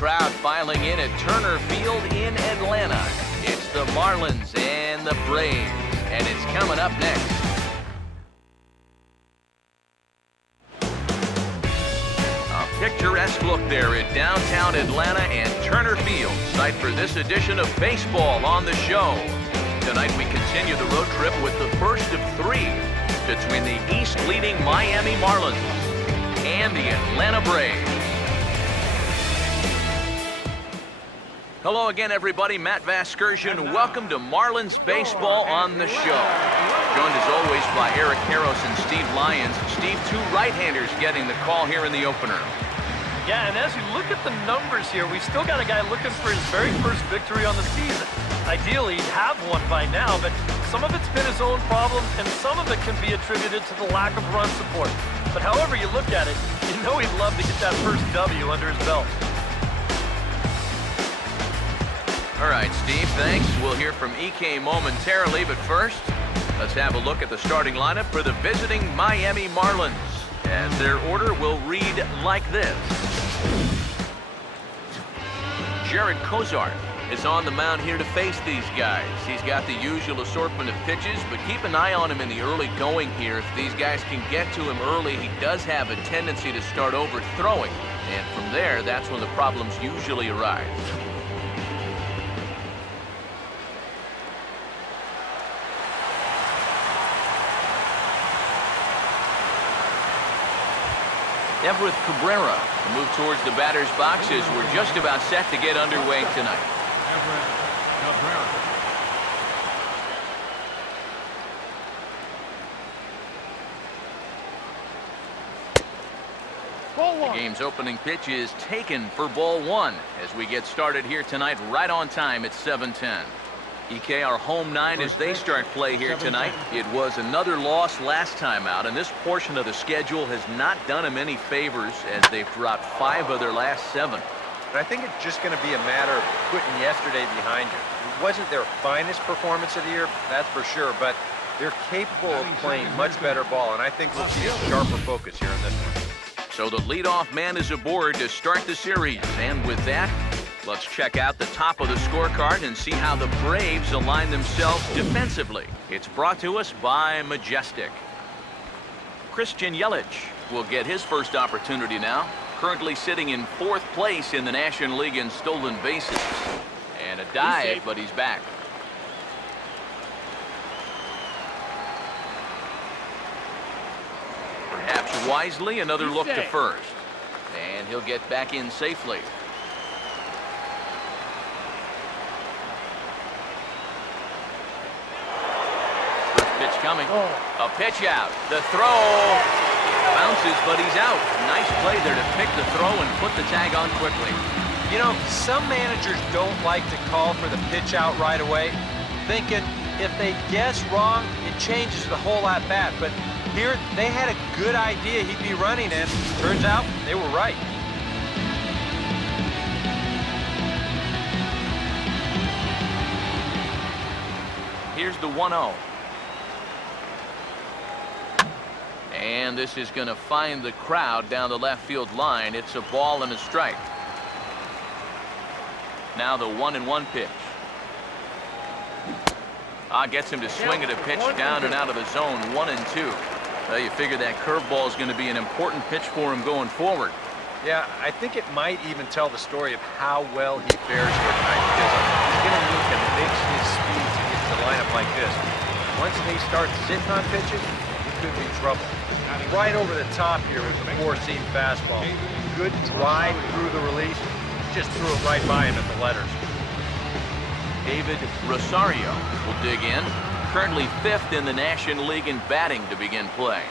crowd filing in at Turner Field in Atlanta. It's the Marlins and the Braves, and it's coming up next. A picturesque look there at downtown Atlanta and Turner Field, site for this edition of Baseball on the Show. Tonight we continue the road trip with the first of three between the East-leading Miami Marlins and the Atlanta Braves. Hello again, everybody. Matt Vasgersian. Welcome to Marlins Baseball on the Show. Joined as always by Eric Karros and Steve Lyons. Steve, two right-handers getting the call here in the opener. Yeah, and as you look at the numbers here, we've still got a guy looking for his very first victory on the season. Ideally, he'd have one by now, but some of it's been his own problem, and some of it can be attributed to the lack of run support. But however you look at it, you know he'd love to get that first W under his belt. All right, Steve, thanks. We'll hear from EK momentarily, but first, let's have a look at the starting lineup for the visiting Miami Marlins. And their order will read like this. Jarred Cozart is on the mound here to face these guys. He's got the usual assortment of pitches, but keep an eye on him in the early going here. If these guys can get to him early, he does have a tendency to start overthrowing. And from there, that's when the problems usually arise. Everett Cabrera will move towards the batter's boxes. We're just about set to get underway tonight. Everett Cabrera. The game's opening pitch is taken for ball one as we get started here tonight right on time at 7:10. EK, our home nine as they start play here tonight. It was another loss last time out, and this portion of the schedule has not done them any favors as they've dropped 5 of their last 7. But I think it's just going to be a matter of putting yesterday behind you. It wasn't their finest performance of the year, that's for sure, but they're capable of playing much better ball, and I think we'll see a sharper focus here in this one. So the leadoff man is aboard to start the series, and with that, let's check out the top of the scorecard and see how the Braves align themselves defensively. It's brought to us by Majestic. Christian Yelich will get his first opportunity now. Currently sitting in 4th place in the National League in stolen bases. And a dive, but he's back. Perhaps wisely, another look to first. And he'll get back in safely. Pitch coming. A pitch out. The throw bounces, but he's out. Nice play there to pick the throw and put the tag on quickly. You know, some managers don't like to call for the pitch out right away, thinking if they guess wrong, it changes the whole at bat. But here, they had a good idea he'd be running, and turns out they were right. Here's the 1-0. And this is going to find the crowd down the left field line. It's a ball and a strike. Now the 1-1 pitch. Gets him to swing at a pitch down and out of the zone. 1-2. Well, you figure that curveball is going to be an important pitch for him going forward. Yeah, I think it might even tell the story of how well he fares here tonight, because he's going to need to mix his speed to get to the lineup like this. Once they start sitting on pitches, he could be in trouble. Right over the top here with the 4-seam fastball. Good drive through the release. Just threw it right by him at the letters. David Rosario will dig in. Currently 5th in the National League in batting to begin play.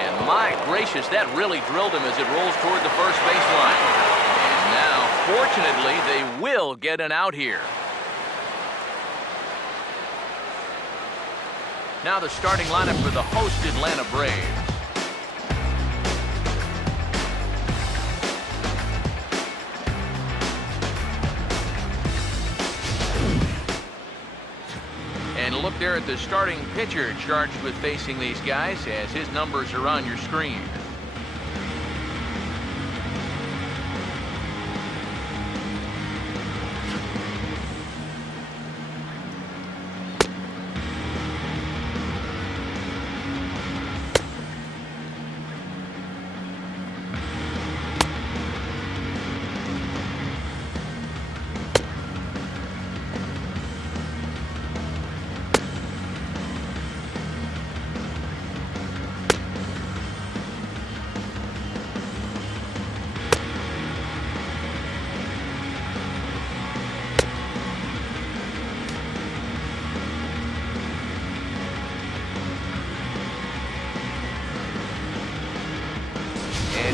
And my gracious, that really drilled him as it rolls toward the first baseline. And now, fortunately, they will get an out here. Now the starting lineup for the host Atlanta Braves. And look there at the starting pitcher charged with facing these guys as his numbers are on your screen.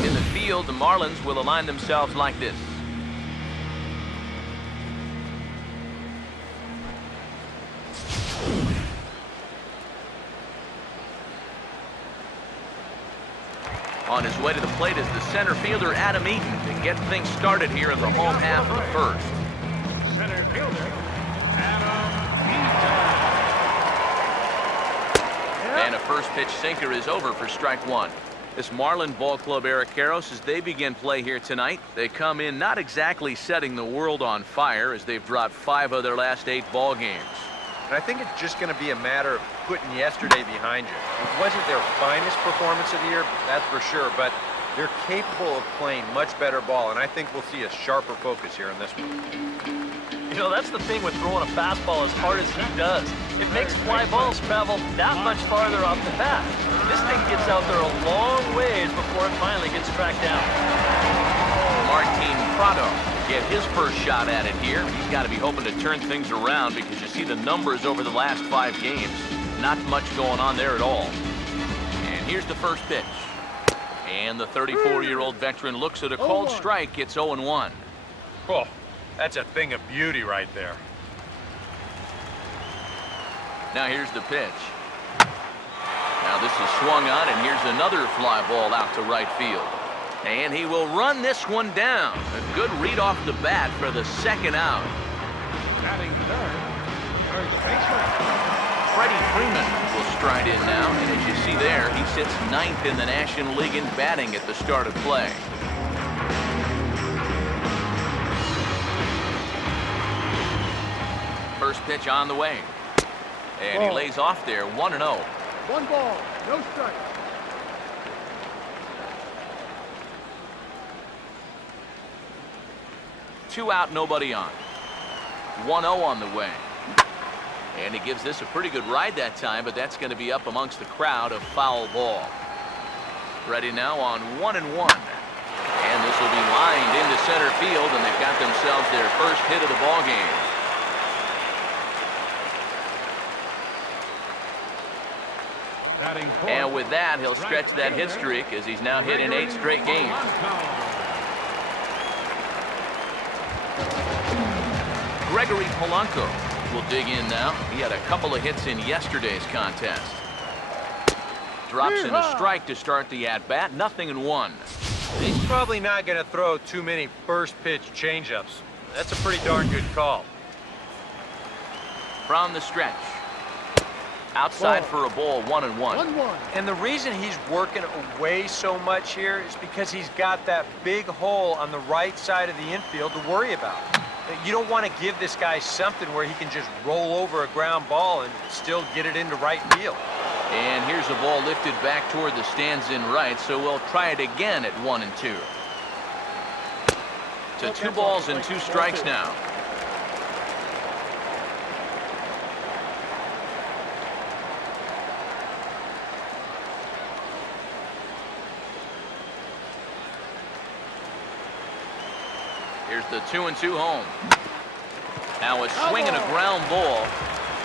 And in the field, the Marlins will align themselves like this. On his way to the plate is the center fielder, Adam Eaton, to get things started here in the home half of the first. Center fielder, Adam Eaton. And a first pitch sinker is over for strike one. This Marlin ball club, Eric Karros, as they begin play here tonight, they come in not exactly setting the world on fire as they've dropped 5 of their last 8 ball games. And I think it's just going to be a matter of putting yesterday behind you. It wasn't their finest performance of the year, that's for sure, but they're capable of playing much better ball, and I think we'll see a sharper focus here in this one. You know, that's the thing with throwing a fastball as hard as he does. It makes fly balls travel that much farther off the bat. This thing gets out there a long ways before it finally gets tracked down. Martin Prado get his first shot at it here. He's got to be hoping to turn things around because you see the numbers over the last 5 games. Not much going on there at all. And here's the first pitch. And the 34-year-old veteran looks at a called strike. It's 0-1. Oh, that's a thing of beauty right there. Now here's the pitch. Now this is swung on, and here's another fly ball out to right field. And he will run this one down. A good read off the bat for the second out. Batting third baseman. Freddie Freeman will stride in now, and as you see there, he sits 9th in the National League in batting at the start of play. First pitch on the way. And he lays off there, 1-0. 1 ball, no strike. Two out, nobody on. 1-0 on the way. And he gives this a pretty good ride that time, but that's going to be up amongst the crowd of foul ball. Ready now on 1-1. And this will be lined into center field, and they've got themselves their first hit of the ball game. Batting fourth. And with that, he'll stretch that hit streak as he's now hit in 8 straight games. Gregory Polanco will dig in now. He had a couple of hits in yesterday's contest. Drops in a strike to start the at-bat, 0-1. He's probably not going to throw too many first pitch changeups. That's a pretty darn good call. From the stretch. Outside for a ball, 1-1. 1-1. And the reason he's working away so much here is because he's got that big hole on the right side of the infield to worry about. You don't want to give this guy something where he can just roll over a ground ball and still get it into right field. And here's a ball lifted back toward the stands in right, so we'll try it again at 1-2. To 2 balls and 2 strikes now. Here's the 2-2 home. Now a swing and a ground ball.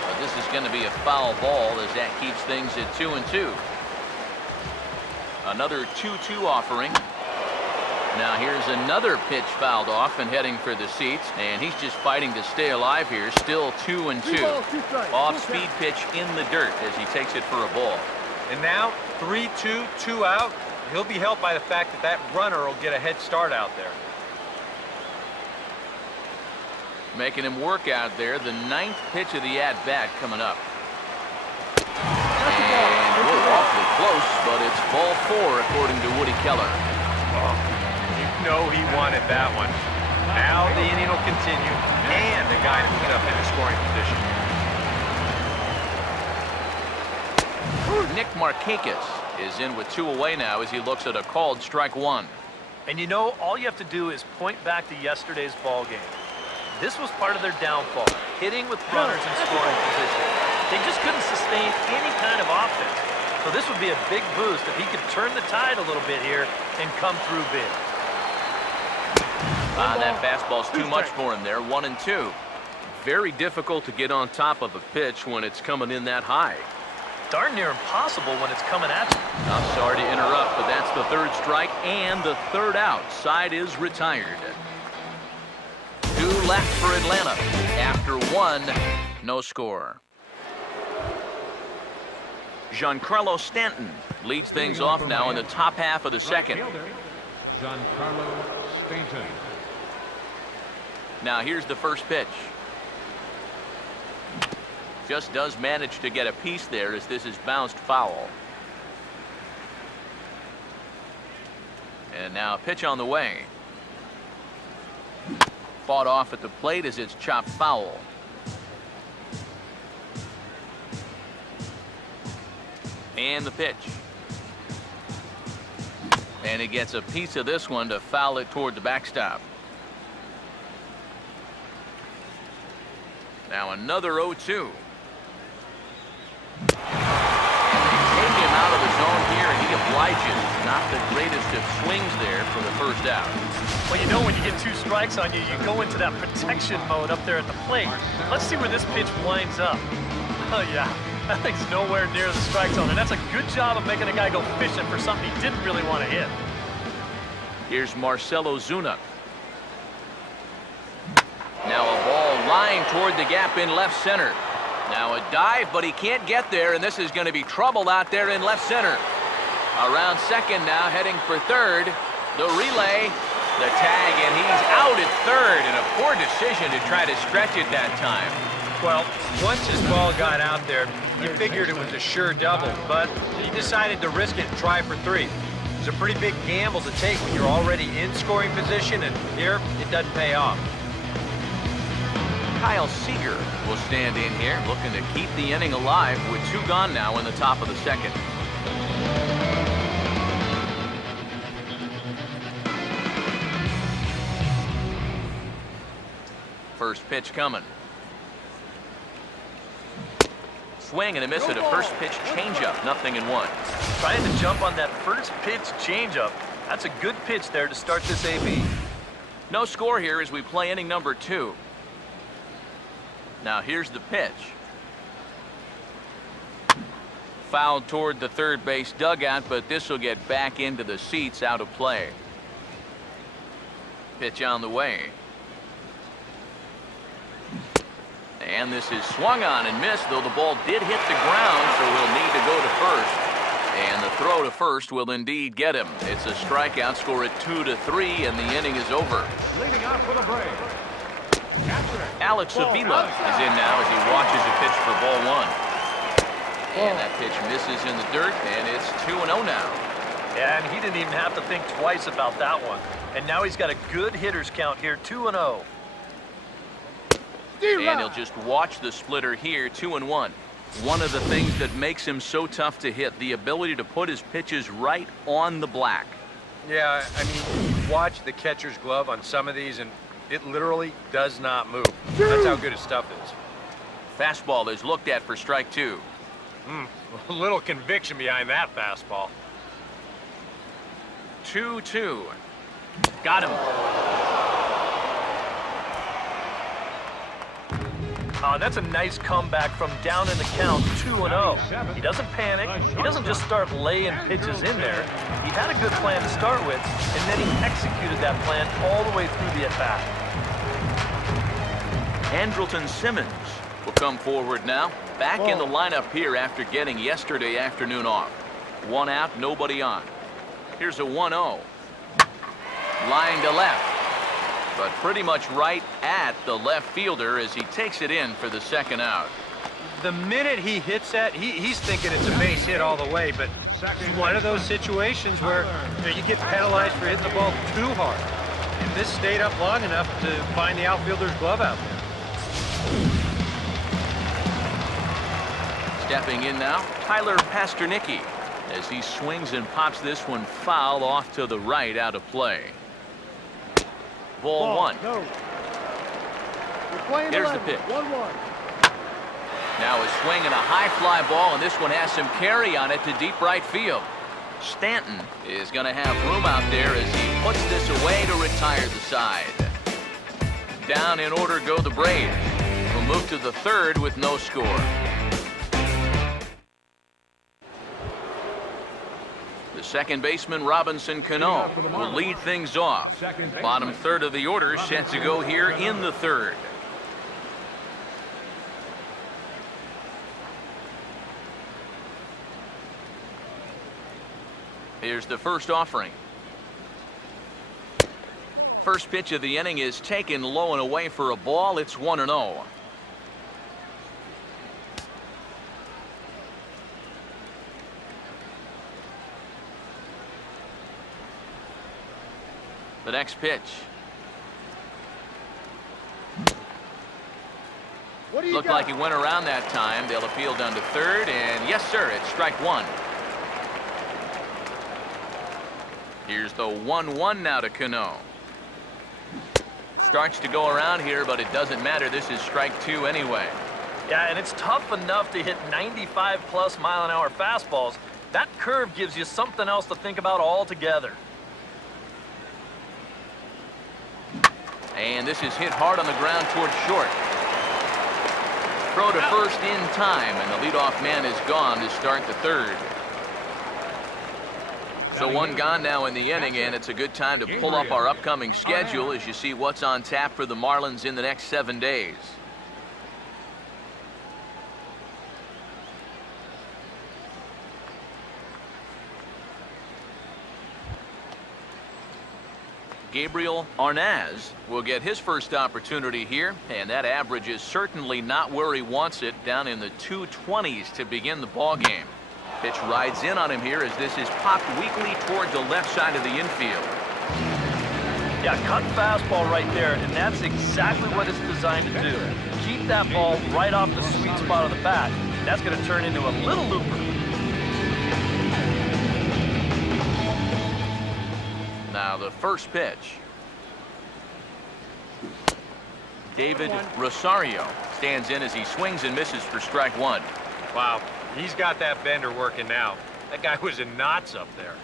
But this is going to be a foul ball as that keeps things at 2-2. Another 2-2 offering. Now here's another pitch fouled off and heading for the seats. And he's just fighting to stay alive here. Still 2-2. Off-speed pitch in the dirt as he takes it for a ball. And now 3-2, 2 out. He'll be helped by the fact that that runner will get a head start out there. Making him work out there. The 9th pitch of the at-bat coming up. And we're awfully close, but it's ball 4 according to Woody Keller. Oh, you know he wanted that one. Now the inning will continue, and the guy to get up in a scoring position. Nick Markakis is in with 2 away now as he looks at a called strike 1. And you know, all you have to do is point back to yesterday's ball game. This was part of their downfall, hitting with runners in scoring position. They just couldn't sustain any kind of offense. So this would be a big boost if he could turn the tide a little bit here and come through big. That fastball's too much for him there, 1-2. Very difficult to get on top of a pitch when it's coming in that high. darn near impossible when it's coming at you. I'm sorry to interrupt, but that's the third strike and the third out. Side is retired. 2 left for Atlanta. After 1, no score. Giancarlo Stanton leads things off now in the top half of the second. Giancarlo Stanton. Now here's the first pitch. Just does manage to get a piece there as this is bounced foul. And now a pitch on the way. Fought off at the plate as it's chopped foul. And the pitch. And he gets a piece of this one to foul it toward the backstop. Now another 0-2. Take him out of the zone here, and he obliges. Not the greatest of swings there for the first out. Well, you know when you get 2 strikes on you, you go into that protection mode up there at the plate. Let's see where this pitch winds up. Oh, yeah. That thing's nowhere near the strike zone, and that's a good job of making a guy go fishing for something he didn't really want to hit. Here's Marcell Ozuna. Now a ball lying toward the gap in left center. Now a dive, but he can't get there, and this is going to be trouble out there in left center. Around second now, heading for third. The relay, the tag, and he's out at third, and a poor decision to try to stretch it that time. Well, once his ball got out there, you figured it was a sure double, but he decided to risk it and try for 3. It's a pretty big gamble to take when you're already in scoring position, and here, it doesn't pay off. Kyle Seager will stand in here, looking to keep the inning alive with 2 gone now in the top of the second. First pitch coming. Swing and a miss at a first pitch changeup, 0-1. Trying to jump on that first pitch changeup. That's a good pitch there to start this AB. No score here as we play inning number 2. Now here's the pitch. Fouled toward the third base dugout, but this will get back into the seats, out of play. Pitch on the way. And this is swung on and missed, though the ball did hit the ground, so he'll need to go to first. And the throw to first will indeed get him. It's a strikeout, score at 2-3, and the inning is over. Leading off for the Braves. Alex Avila is in now as he watches a pitch for ball 1. And that pitch misses in the dirt, and it's 2-0 now. Yeah, and he didn't even have to think twice about that one. And now he's got a good hitter's count here, 2-0. And he'll just watch the splitter here, 2-1. One of the things that makes him so tough to hit, the ability to put his pitches right on the black. Yeah, I mean, you watch the catcher's glove on some of these, and it literally does not move. That's how good his stuff is. Fastball is looked at for strike 2. A little conviction behind that fastball. 2-2. Got him. That's a nice comeback from down in the count, 2-0. He doesn't panic. He doesn't just start laying pitches in there. He had a good plan to start with, and then he executed that plan all the way through the at-bat. Andrelton Simmons will come forward now. Back in the lineup here after getting yesterday afternoon off. 1 out, nobody on. Here's a 1-0. Line to left. But pretty much right at the left fielder as he takes it in for the second out. The minute he hits that, he's thinking it's a base hit all the way, but it's one of those situations where you get penalized for hitting the ball too hard. And this stayed up long enough to find the outfielder's glove out there. Stepping in now, Tyler Pastornicki as he swings and pops this one foul off to the right, out of play. Ball 1. No. Here's the pitch. 1-1. Now a swing and a high fly ball, and this one has some carry on it to deep right field. Stanton is going to have room out there as he puts this away to retire the side. Down in order go the Braves. We'll move to the third with no score. The second baseman, Robinson Cano, will lead things off. Bottom third of the order set to go here in the third. Here's the first offering. First pitch of the inning is taken low and away for a ball. It's 1-0. The next pitch. Looked like he went around that time. They'll appeal down to third, and yes, sir, it's strike one. Here's the 1-1 now to Cano. Starts to go around here, but it doesn't matter. This is strike two anyway. Yeah, and it's tough enough to hit 95+ mile-an-hour fastballs. That curve gives you something else to think about altogether. And this is hit hard on the ground towards short. Throw to first in time, and the leadoff man is gone to start the third. So one gone now in the inning, and it's a good time to pull up our upcoming schedule as you see what's on tap for the Marlins in the next 7 days. Gabriel Arnaz will get his first opportunity here, and that average is certainly not where he wants it, down in the 220s to begin the ball game. Pitch rides in on him here as this is popped weakly toward the left side of the infield. Yeah, cut fastball right there, and that's exactly what it's designed to do. Keep that ball right off the sweet spot of the bat. That's going to turn into a little looper. Now the first pitch. David Rosario stands in as he swings and misses for strike one. Wow, he's got that bender working now. That guy was in knots up there.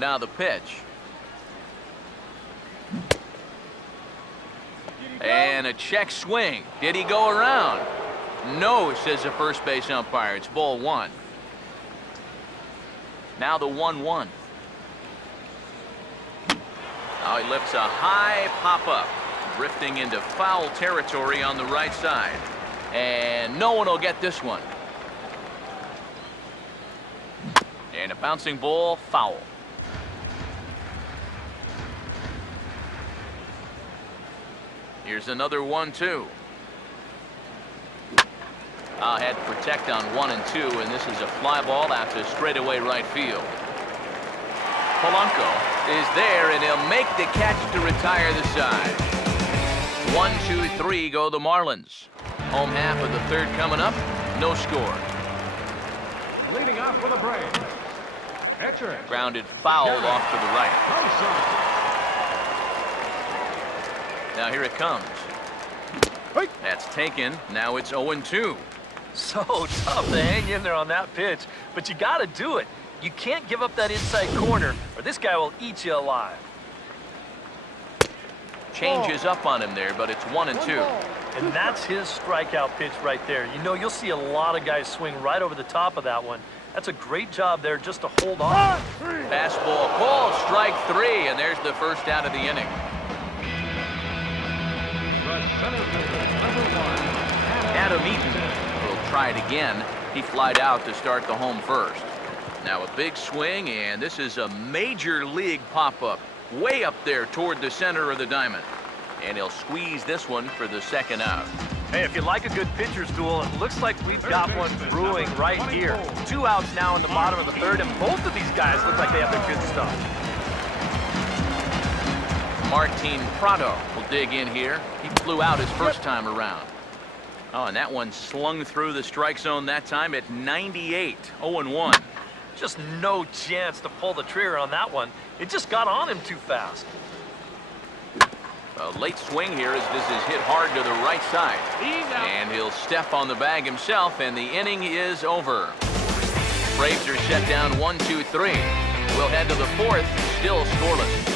Now the pitch. And a check swing. Did he go around? No, says the first base umpire. It's ball one. Now the 1-1. Now he lifts a high pop-up, drifting into foul territory on the right side. And no one will get this one. And a bouncing ball, foul. Here's another 1-2. Had to protect on 1 and 2, and this is a fly ball out to straightaway right field. Polanco is there, and he'll make the catch to retire the side. 1, 2, 3 go the Marlins. Home half of the third coming up. No score. Leading off for the Braves, pitcher. Grounded foul off to the right. Now here it comes. That's taken. Now it's 0-2. So tough to hang in there on that pitch, but you got to do it. You can't give up that inside corner, or this guy will eat you alive. Changes up on him there, but it's 1 and 2. And that's his strikeout pitch right there. You know, you'll see a lot of guys swing right over the top of that one. That's a great job there just to hold on. Fastball called, strike 3, and there's the first out of the inning. The center fielder, number 1, Adam Eaton will try it again. He flied out to start the home first. Now a big swing, and this is a major league pop-up way up there toward the center of the diamond. And he'll squeeze this one for the second out. Hey, if you like a good pitcher's duel, it looks like we've got one brewing right here. 2 outs now in the bottom of the third, and both of these guys look like they have their good stuff. Martin Prado will dig in here. He flew out his first time around. Oh, and that one slung through the strike zone that time at 98, 0-1. Just no chance to pull the trigger on that one. It just got on him too fast. A late swing here as this is hit hard to the right side. And he'll step on the bag himself, and the inning is over. Braves are set down 1-2-3. We'll head to the fourth, still scoreless.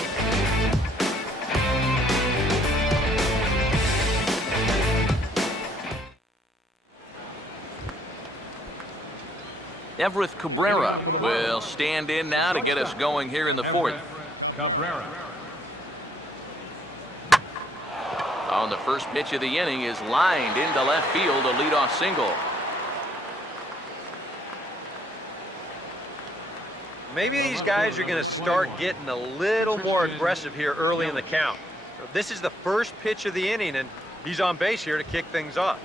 Everett Cabrera will stand in now to get us going here in the fourth. Cabrera. On the first pitch of the inning is lined into left field, a leadoff single. Maybe these guys are going to start getting a little more aggressive here early in the count. This is the first pitch of the inning, and he's on base here to kick things off.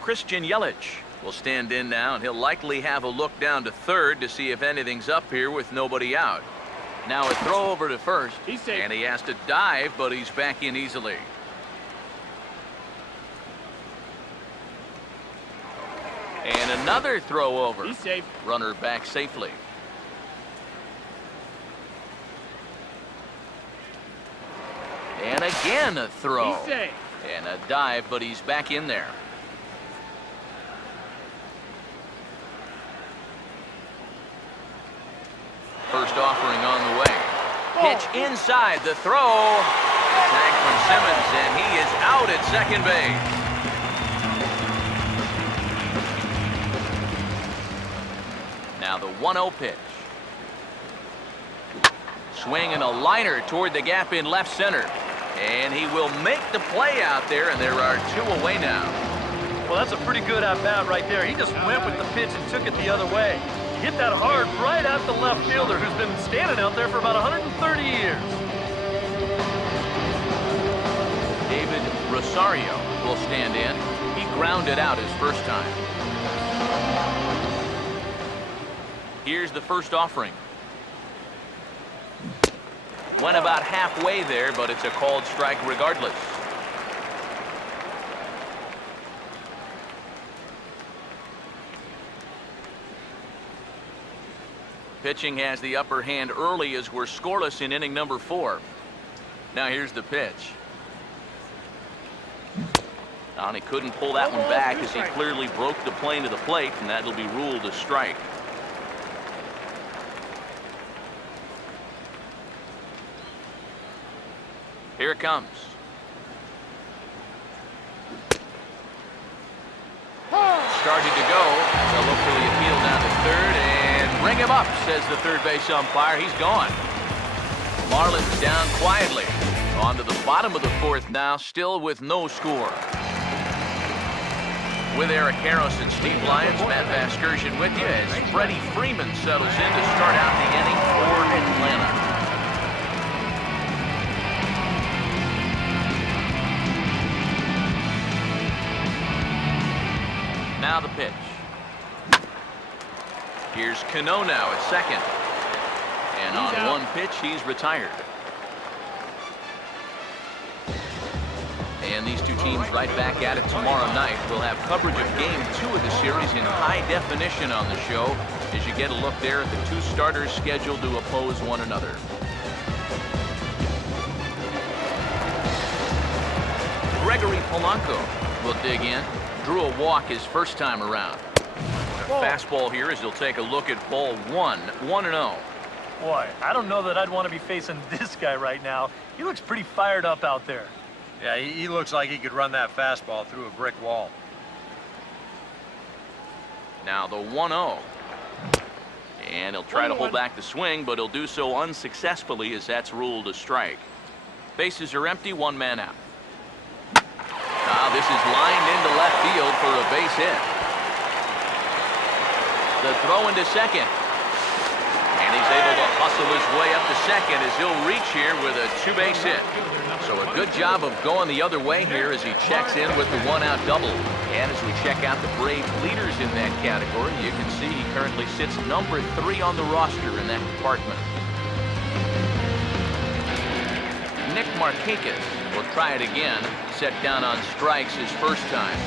Christian Yelich will stand in now, and he'll likely have a look down to third to see if anything's up here with nobody out. Now a throw over to first, and he has to dive, but he's back in easily. And another throw over. He's safe. Runner back safely. And again a throw. He's safe. And a dive, but he's back in there. First offering on the way. Pitch inside, the throw. Tag from Simmons, and he is out at second base. Now the 1-0 pitch. Swing and a liner toward the gap in left center. And he will make the play out there, and there are two away now. Well, that's a pretty good at-bat right there. He just went with the pitch and took it the other way. He hit that hard right at the left fielder who's been standing out there for about 130 years. David Rosario will stand in. He grounded out his first time. Here's the first offering. Went about halfway there, but it's a called strike regardless. Pitching has the upper hand early as we're scoreless in inning number 4. Now here's the pitch. And he couldn't pull that one back as he clearly broke the plane to the plate, and that'll be ruled a strike. Here it comes. Started to go. They'll look for the appeal down to third and bring him up, says the third base umpire. He's gone. Marlins down quietly. On to the bottom of the fourth now, still with no score. With Eric Harris and Steve Lyons, Matt Vasgersian with you as Freddie Freeman settles in to start out the inning for Atlanta. Now the pitch. Here's Cano now at second. And on one pitch, he's retired. And these two teams right back at it tomorrow night. We'll have coverage of Game 2 of the series in high definition on the show as you get a look there at the two starters scheduled to oppose one another. Gregory Polanco will dig in. Drew a walk his first time around. Fastball here as he'll take a look at ball 1-0. Boy, I don't know that I'd want to be facing this guy right now. He looks pretty fired up out there. Yeah, he looks like he could run that fastball through a brick wall. Now the 1-0. And he'll try to hold back the swing, but he'll do so unsuccessfully as that's ruled a strike. Bases are empty, one man out. Now this is lined into left field for a base hit. The throw into second. And he's able to hustle his way up to second as he'll reach here with a two-base hit. So a good job of going the other way here as he checks in with the one-out double. And as we check out the Brave leaders in that category, you can see he currently sits number 3 on the roster in that department. Nick Markakis will try it again. Set down on strikes his first time.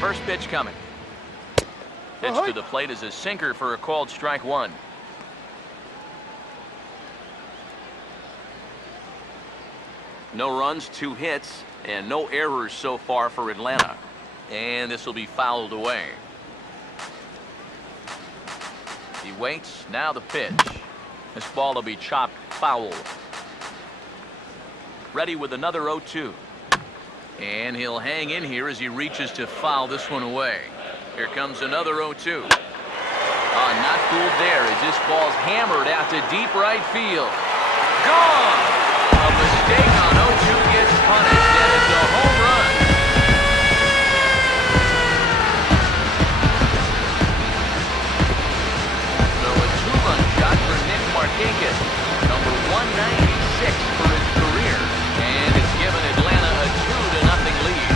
First pitch coming. Pitch to the plate is a sinker for a called strike 1. No runs, 2 hits, and no errors so far for Atlanta. And this will be fouled away. He waits. Now the pitch. This ball will be chopped foul. Ready with another 0-2. And he'll hang in here as he reaches to foul this one away. Here comes another 0-2. Not fooled there as this ball's hammered out to deep right field. Gone! A mistake on 0-2 gets punished, and it's a home run. So a two-run shot for Nick Markakis, number 196 for his career, and it's given Atlanta a 2-0 lead.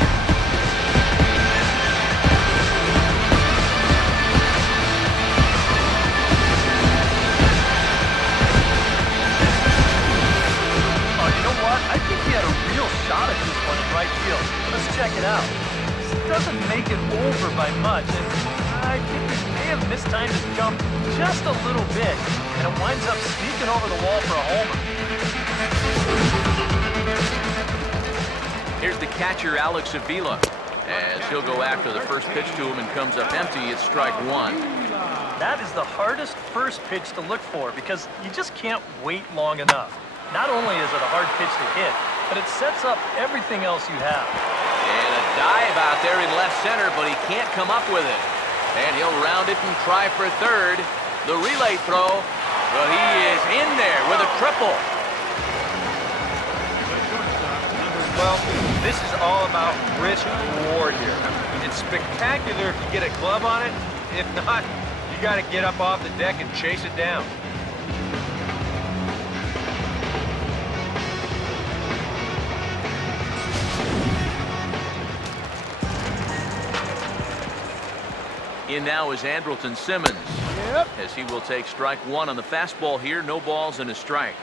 I think he had a real shot at this one in right field. Let's check it out. This doesn't make it over by much, and I think he may have mistimed his jump just a little bit, and it winds up sneaking over the wall for a homer. Here's the catcher, Alex Avila, as he'll go after the first pitch to him and comes up empty. It's strike one. That is the hardest first pitch to look for because you just can't wait long enough. Not only is it a hard pitch to hit, but it sets up everything else you have. And a dive out there in left center, but he can't come up with it. And he'll round it and try for third. The relay throw, but he is in there with a triple. Well, this is all about risk reward here. It's spectacular if you get a glove on it. If not, you got to get up off the deck and chase it down. In now is Andrelton Simmons. As he will take strike one on the fastball here. No balls and a strike.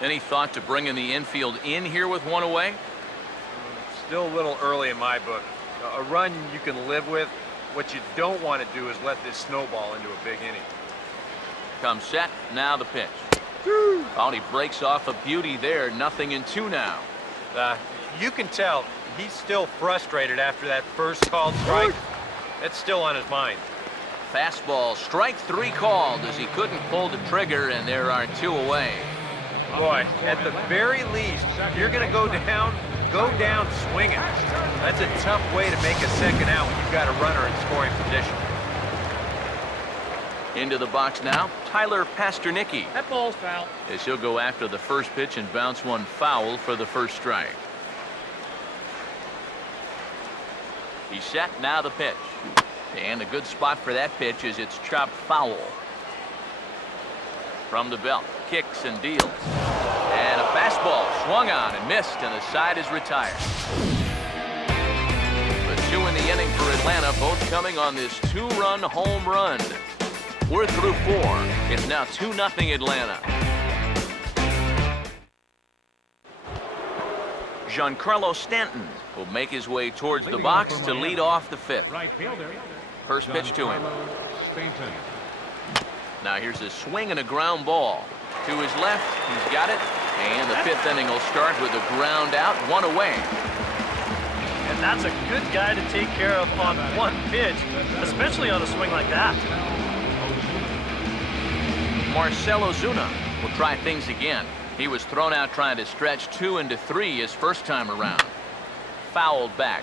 Any thought to bringing the infield in here with one away? Still a little early in my book. A run you can live with. What you don't want to do is let this snowball into a big inning. Comes set. Now the pitch. Oh, and he breaks off a beauty there. 0-2 now. You can tell he's still frustrated after that first called strike. That's still on his mind. Fastball, strike three called as he couldn't pull the trigger, and there are two away. Boy, at the very least, you're going to go down swinging. That's a tough way to make a second out when you've got a runner in scoring position. Into the box now, Tyler Pasternicki. That ball's foul. As he'll go after the first pitch and bounce one foul for the first strike. He's set, now the pitch. And a good spot for that pitch is it's chopped foul. From the belt, kicks and deals. And a fastball swung on and missed, and the side is retired. The two in the inning for Atlanta, both coming on this two-run home run. We're through four. It's now 2-0 Atlanta. Giancarlo Stanton will make his way towards the box to lead off the fifth. Right fielder. First pitch to him. Stanton. Now here's a swing and a ground ball. To his left, he's got it. And the fifth inning will start with a ground out, one away. And that's a good guy to take care of on one pitch, especially on a swing like that. Marcell Ozuna will try things again. He was thrown out trying to stretch 2 into 3 his first time around. Fouled back.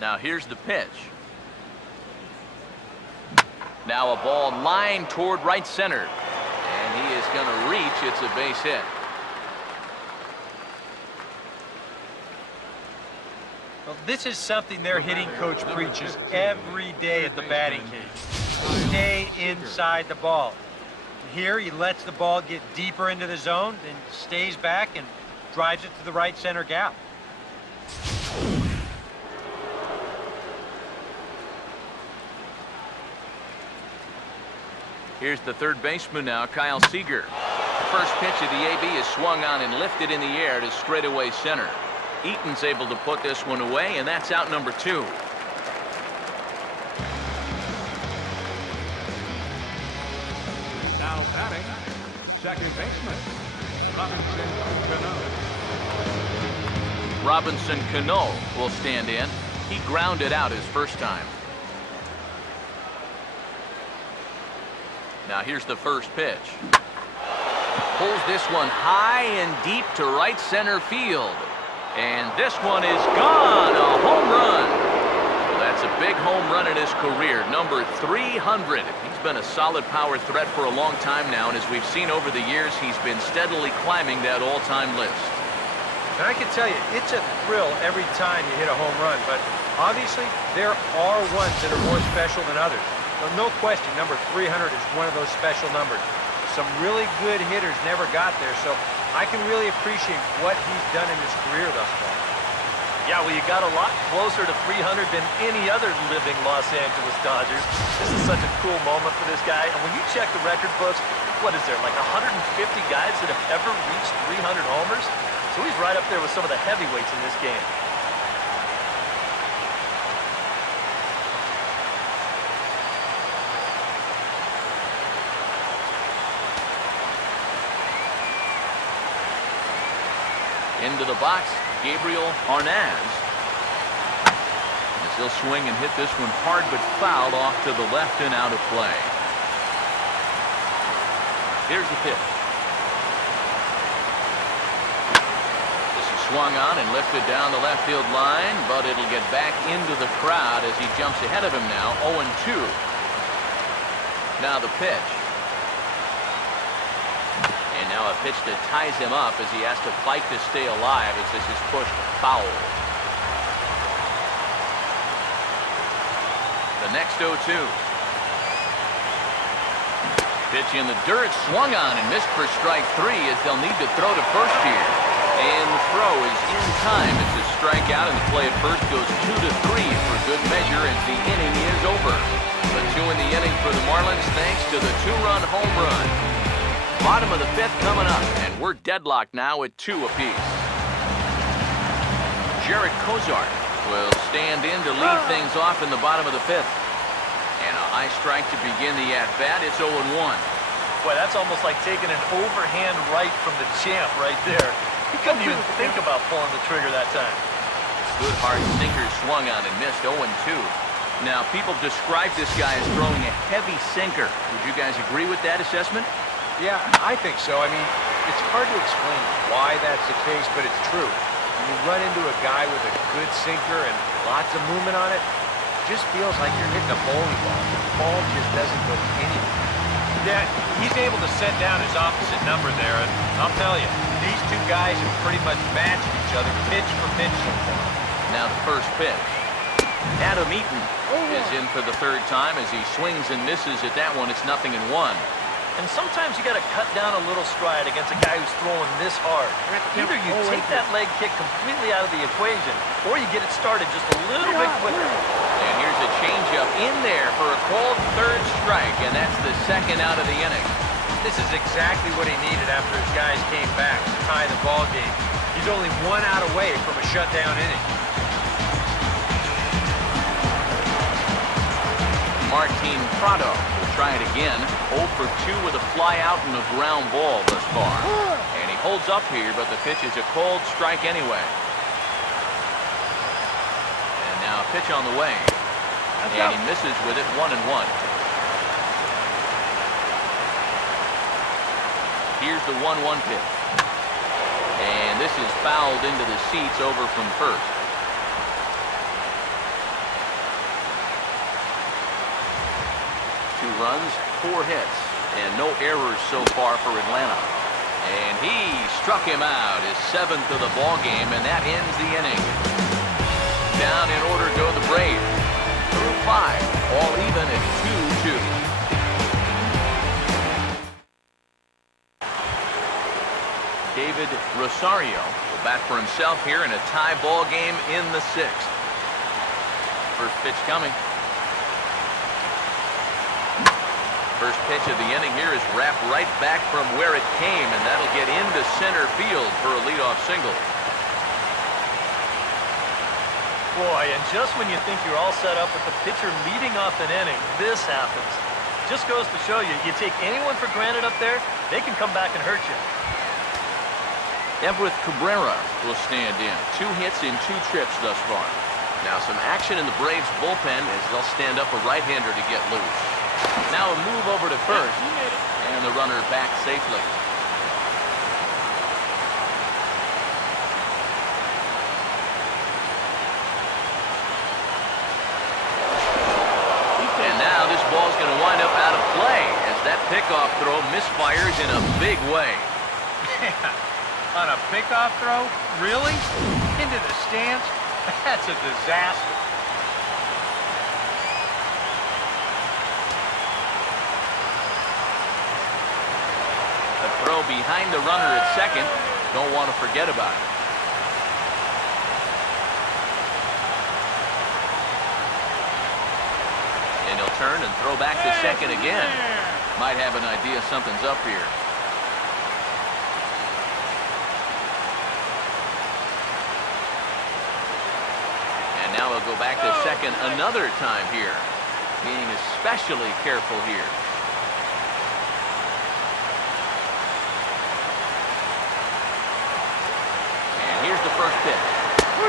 Now here's the pitch. Now a ball lined toward right center. And he is going to reach. It's a base hit. Well, this is something their hitting coach preaches every day at the batting cage. Stay inside the ball. Here he lets the ball get deeper into the zone, then stays back and drives it to the right center gap. Here's the third baseman now, Kyle Seager. The first pitch of the AB is swung on and lifted in the air to straightaway center. Eaton's able to put this one away, and that's out number 2. Now batting, second baseman, Robinson Cano. Robinson Cano will stand in. He grounded out his first time. Now here's the first pitch. Pulls this one high and deep to right center field. And this one is gone, a home run. Well, that's a big home run in his career, number 300. He's been a solid power threat for a long time now, and as we've seen over the years, he's been steadily climbing that all-time list. And I can tell you, it's a thrill every time you hit a home run, but obviously there are ones that are more special than others. So no question, number 300 is one of those special numbers. Some really good hitters never got there, so I can really appreciate what he's done in his career thus far. Yeah, well, you got a lot closer to 300 than any other living Los Angeles Dodgers. This is such a cool moment for this guy. And when you check the record books, what is there, like 150 guys that have ever reached 300 homers? So he's right up there with some of the heavyweights in this game. Into the box, Gabriel Arnaz. As he'll swing and hit this one hard but fouled off to the left and out of play. Here's the pitch. This is swung on and lifted down the left field line, but it'll get back into the crowd as he jumps ahead of him now, 0-2. Now the pitch. And now a pitch that ties him up as he has to fight to stay alive as this is pushed foul. The next 0-2. Pitch in the dirt, swung on and missed for strike 3 as they'll need to throw to first here. And the throw is in time. It's a strikeout and the play at first goes 2-3 for good measure as the inning is over. The 2 in the inning for the Marlins thanks to the 2-run home run. Bottom of the 5th coming up, and we're deadlocked now at 2 apiece. Jarred Cozart will stand in to lead things off in the bottom of the 5th. And a high strike to begin the at-bat. It's 0-1. Boy, that's almost like taking an overhand right from the champ right there. He couldn't even think about pulling the trigger that time. Good hard sinker swung on and missed, 0-2. Now, people describe this guy as throwing a heavy sinker. Would you guys agree with that assessment? Yeah, I think so. I mean, it's hard to explain why that's the case, but it's true. When you run into a guy with a good sinker and lots of movement on it, it just feels like you're hitting a bowling ball. The ball just doesn't go anywhere. Yeah, he's able to set down his opposite number there, and I'll tell you, these two guys have pretty much matched each other pitch for pitch so far. Now the first pitch. Adam Eaton is in for the 3rd time as he swings and misses at that one. It's 0-1. And sometimes you got to cut down a little stride against a guy who's throwing this hard. Either you take that leg kick completely out of the equation, or you get it started just a little bit quicker. And here's a changeup in there for a called 3rd strike, and that's the 2nd out of the inning. This is exactly what he needed after his guys came back to tie the ball game. He's only 1 out away from a shutdown inning. Martin Prado will try it again. 0 for 2 with a fly out and a ground ball thus far. And he holds up here, but the pitch is a cold strike anyway. And now a pitch on the way. And he misses with it, 1-1. Here's the 1-1 pitch. And this is fouled into the seats over from first. 2 runs, 4 hits, and no errors so far for Atlanta. And he struck him out, his 7th of the ball game, and that ends the inning. Down in order go the Braves. Through 5, all even at 2-2. David Rosario will bat for himself here in a tie ball game in the 6th. First pitch coming. First pitch of the inning here is wrapped right back from where it came, and that'll get into center field for a leadoff single. Boy, and just when you think you're all set up with the pitcher leading off an inning, this happens. Just goes to show you, you take anyone for granted up there, they can come back and hurt you. Everett Cabrera will stand in. 2 hits in 2 trips thus far. Now some action in the Braves bullpen as they'll stand up a right-hander to get loose. Now a move over to first, and the runner back safely. And now this ball's going to wind up out of play as that pickoff throw misfires in a big way. On a pickoff throw? Really? Into the stands? That's a disaster. A throw behind the runner at second. Don't want to forget about it. And he'll turn and throw back to second again. Might have an idea something's up here. And now he'll go back to second another time here. Being especially careful here. Here's the first pitch.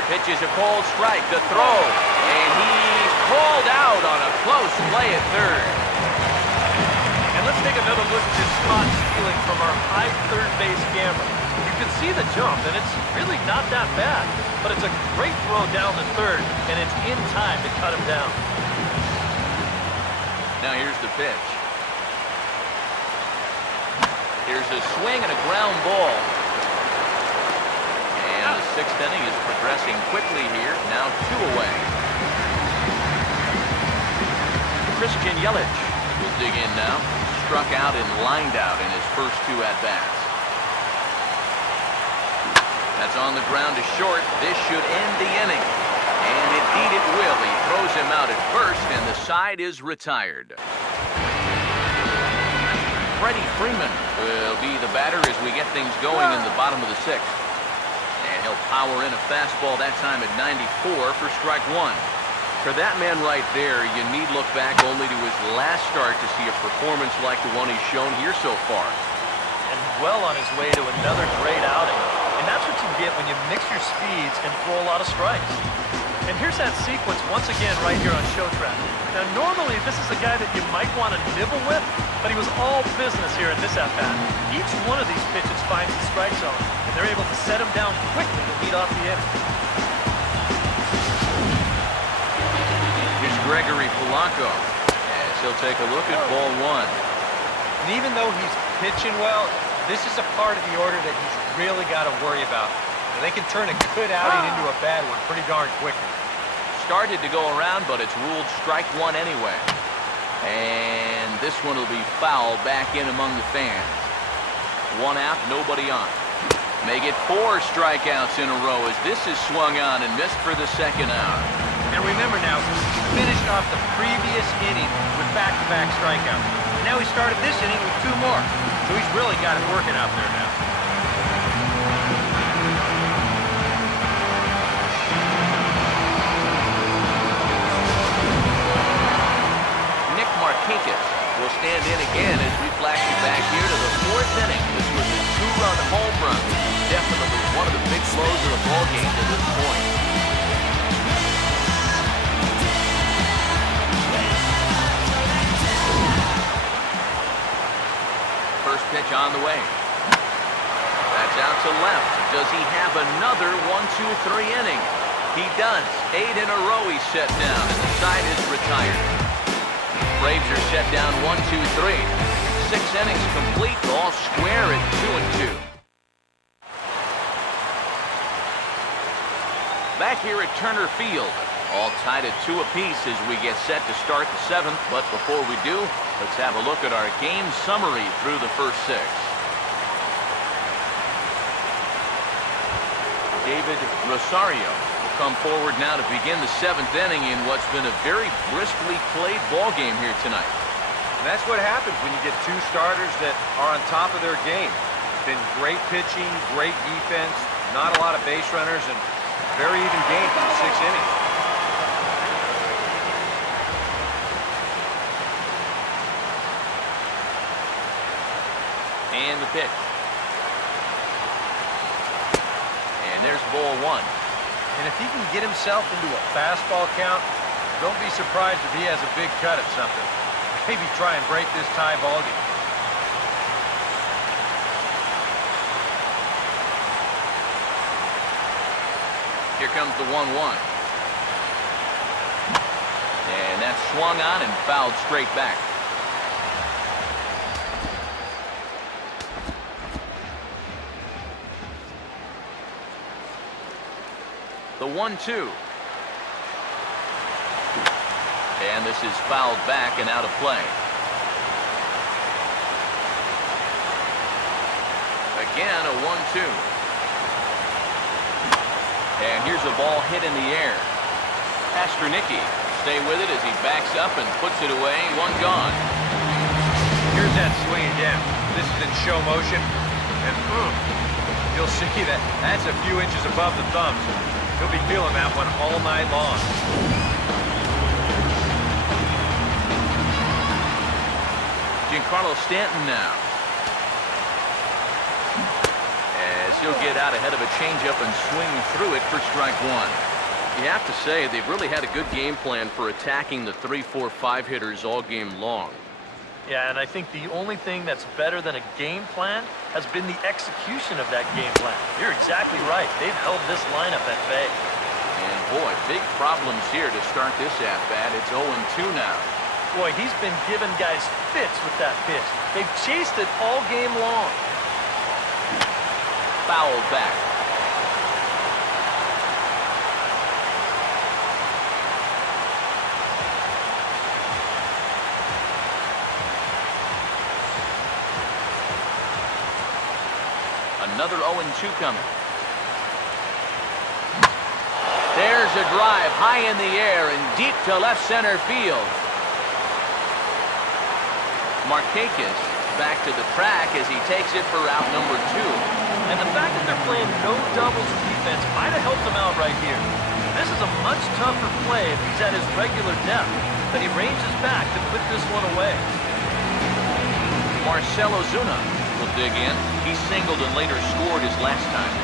Pitch is a called strike. The throw. And he's called out on a close play at third. And let's take another look at this spot stealing from our high third base camera. You can see the jump, and it's really not that bad. But it's a great throw down the third, and it's in time to cut him down. Now here's the pitch. Here's a swing and a ground ball. And the sixth inning is progressing quickly here. Now 2 away. Christian Yelich will dig in now. Struck out and lined out in his first 2 at-bats. That's on the ground to short. This should end the inning. And indeed it will. He throws him out at first, and the side is retired. Freddie Freeman will be the batter as we get things going in the bottom of the 6th. And he'll power in a fastball that time at 94 for strike 1. For that man right there, you need look back only to his last start to see a performance like the one he's shown here so far. And well on his way to another great outing. And that's what you get when you mix your speeds and throw a lot of strikes. And here's that sequence once again right here on Showtrack. Now normally this is a guy that you might want to nibble with, but he was all business here in this at-bat. Each one of these pitches finds the strike zone, and they're able to set him down quickly to lead off the inning. Here's Gregory Polanco as he'll take a look at ball 1. And even though he's pitching well, this is a part of the order that he's really got to worry about. And they can turn a good outing into a bad one pretty darn quickly. Started to go around, but it's ruled strike 1 anyway. And this one will be foul back in among the fans. 1 out, nobody on. Make it 4 strikeouts in a row as this is swung on and missed for the 2nd out. And remember now, he finished off the previous inning with back-to-back strikeouts. Now he started this inning with 2 more. So he's really got it working out there now. Nick Markakis will stand in again as we flash you back here to the 4th inning. This was a 2-run home run. Definitely one of the big blows of the ballgame to this point. First pitch on the way. That's out to left. Does he have another 1-2-3 inning? He does. 8 in a row he's set down, and the side is retired. Braves are set down 1-2-3. 6 innings complete, all square at 2-2. Back here at Turner Field, all tied at 2 apiece as we get set to start the 7th. But before we do, let's have a look at our game summary through the first 6. David Rosario will come forward now to begin the 7th inning in what's been a very briskly played ball game here tonight. And that's what happens when you get 2 starters that are on top of their game. Been great pitching, great defense, not a lot of base runners, and very even game through 6 innings. And the pitch. And there's ball 1. And if he can get himself into a fastball count, don't be surprised if he has a big cut at something. maybe try and break this tie ball game. Here comes the 1-1. And that's swung on and fouled straight back. The 1-2. And this is fouled back and out of play. Again, a 1-2. And here's a ball hit in the air. Pastornicki stay with it as he backs up and puts it away. One gone. Here's that swing again. This is in show motion. And you'll see that that's a few inches above the thumbs. He'll be feeling that one all night long. Giancarlo Stanton now. As he'll get out ahead of a changeup and swing through it for strike one. You have to say they've really had a good game plan for attacking the 3, 4, 5 hitters all game long. Yeah, and I think the only thing that's better than a game plan has been the execution of that game plan. You're exactly right. They've held this lineup at bay. And boy, big problems here to start this at-bat. It's 0-2 now. Boy, he's been giving guys fits with that pitch. They've chased it all game long. Fouled back. Another 0-2 coming. There's a drive high in the air and deep to left center field. Markakis back to the track as he takes it for out number 2. And the fact that they're playing no doubles defense might have helped him out right here. This is a much tougher play if he's at his regular depth, but he ranges back to put this one away. Marcell Ozuna will dig in. He singled and later scored his last time.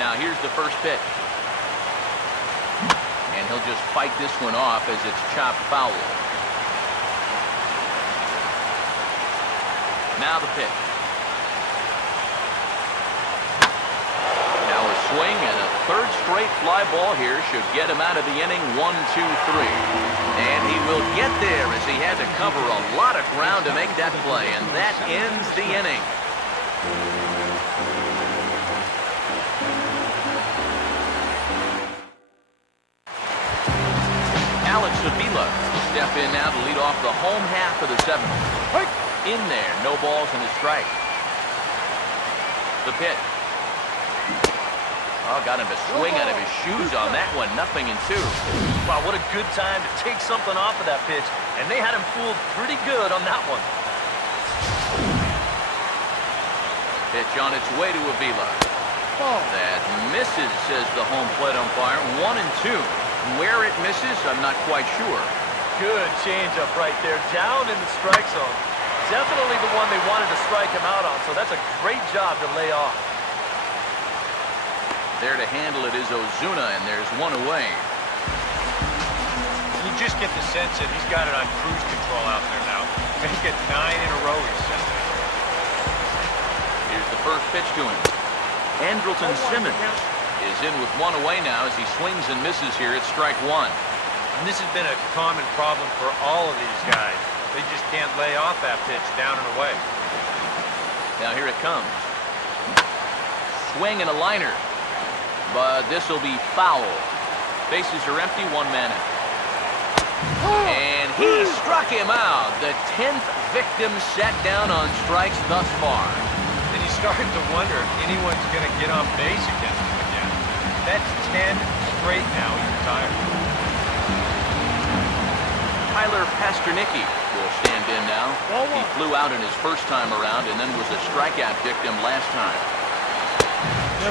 Now here's the first pitch. And he'll just fight this one off as it's chopped foul. Now the pitch. Now a swing and a third straight fly ball here should get him out of the inning. 1, 2, 3. And he will get there as he had to cover a lot of ground to make that play. And that ends the inning. Alex Avila step in now to lead off the home half of the 7th. In there, no balls and a strike. The pitch. Oh, got him to swing out of his shoes on that one. 0-2. Wow, what a good time to take something off of that pitch. And they had him fooled pretty good on that one. Pitch on its way to Avila. That misses, says the home plate umpire. 1-2. Where it misses, I'm not quite sure. Good changeup right there, down in the strike zone. Definitely the one they wanted to strike him out on, so that's a great job to lay off. There to handle it is Ozuna, and there's one away. You just get the sense that he's got it on cruise control out there now. Make it 9 in a row, he said. Here's the first pitch to him. Andrelton Simmons is in with one away now as he swings and misses here at strike one. And this has been a common problem for all of these guys. They just can't lay off that pitch down and away. Now here it comes. Swing and a liner. But this will be foul. Bases are empty, 1 man out. And he struck him out. The 10th victim set down on strikes thus far. And he's starting to wonder if anyone's going to get on base against him again. That's 10 straight now. He's retired. Tyler Pastornicki will stand in now. He flew out in his first time around and then was a strikeout victim last time.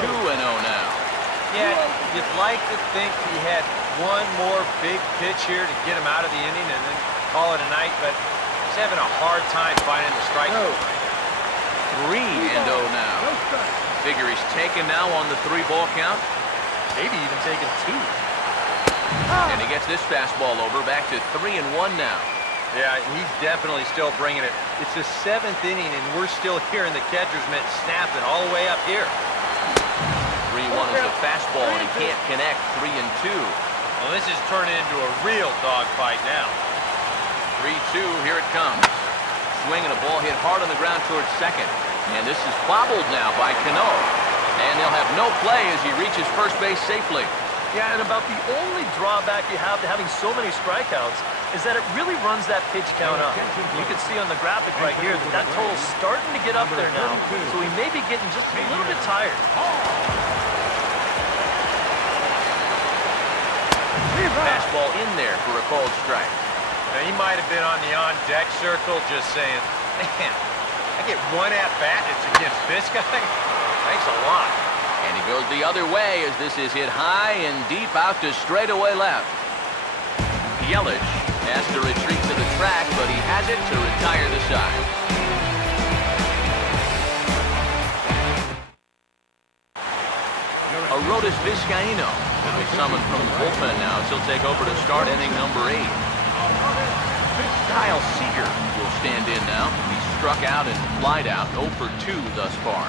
2-0 now. Yeah, you'd like to think he had one more big pitch here to get him out of the inning and then call it a night, but he's having a hard time finding the strike zone right now. 3-0 now. Figure he's taken now on the 3-ball count. Maybe even taking 2. And he gets this fastball over, back to 3-1 now. Yeah, he's definitely still bringing it. It's the 7th inning, and we're still hearing the catcher's mitt snapping all the way up here. 3-1 is the fastball, and he can't connect. 3-2. Well, this is turning into a real dogfight now. 3-2, here it comes. Swing and a ball hit hard on the ground towards second. And this is bobbled now by Cano. And they'll have no play as he reaches first base safely. Yeah, and about the only drawback you have to having so many strikeouts is that it really runs that pitch count up. You can see on the graphic right here that that total's starting to get up there now, so he may be getting just a little bit tired. Fastball in there for a called strike. Now, he might have been on the on-deck circle just saying, man, I get one at-bat, it's against this guy? Thanks a lot. And he goes the other way as this is hit high and deep out to straightaway left. Yelich has to retreat to the track, but he has it to retire the side. Arodys Vizcaíno will be summoned from the bullpen now as he'll take over to start inning number 8. Kyle Seager will stand in now. He's struck out and flied out, 0 for 2 thus far.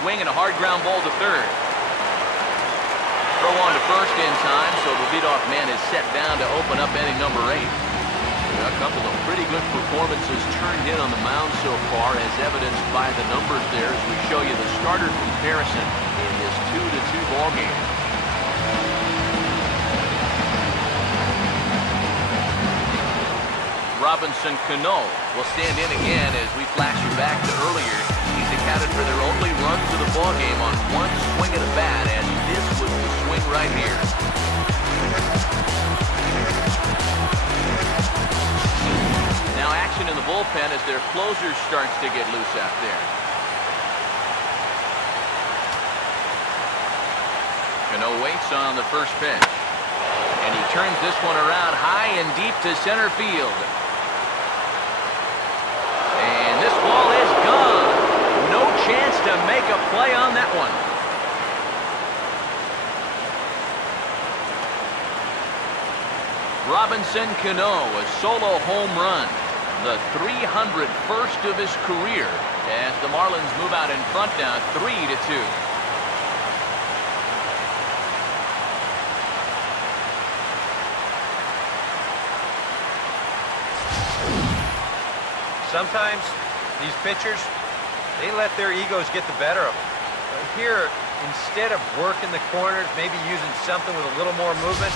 Swing and a hard ground ball to third. Throw on to first in time, so the leadoff man is set down to open up inning number 8. A couple of pretty good performances turned in on the mound so far, as evidenced by the numbers there as we show you the starter comparison in this 2-2 ball game. Robinson Cano will stand in again as we flash you back to earlier. He's accounted for their only runs of the ball game on one swing of the bat, and this was the swing right here. Now action in the bullpen as their closer starts to get loose out there. Cano waits on the first pitch. And he turns this one around high and deep to center field. And this ball is gone. No chance to make a play on that one. Robinson Cano, a solo home run. The 301st of his career as the Marlins move out in front now 3-2. Sometimes these pitchers, they let their egos get the better of them. Here, instead of working the corners, maybe using something with a little more movement,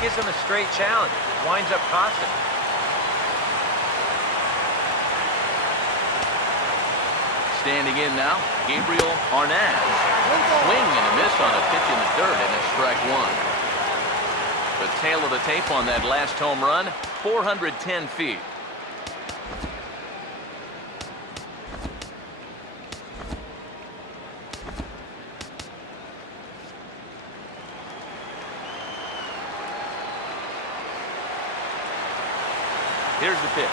gives them a straight challenge. It winds up costing them. Standing in now, Gabriel Arnaz. Swing and a miss on a pitch in the dirt, and it's strike 1. The tail of the tape on that last home run, 410 feet. Here's the pitch.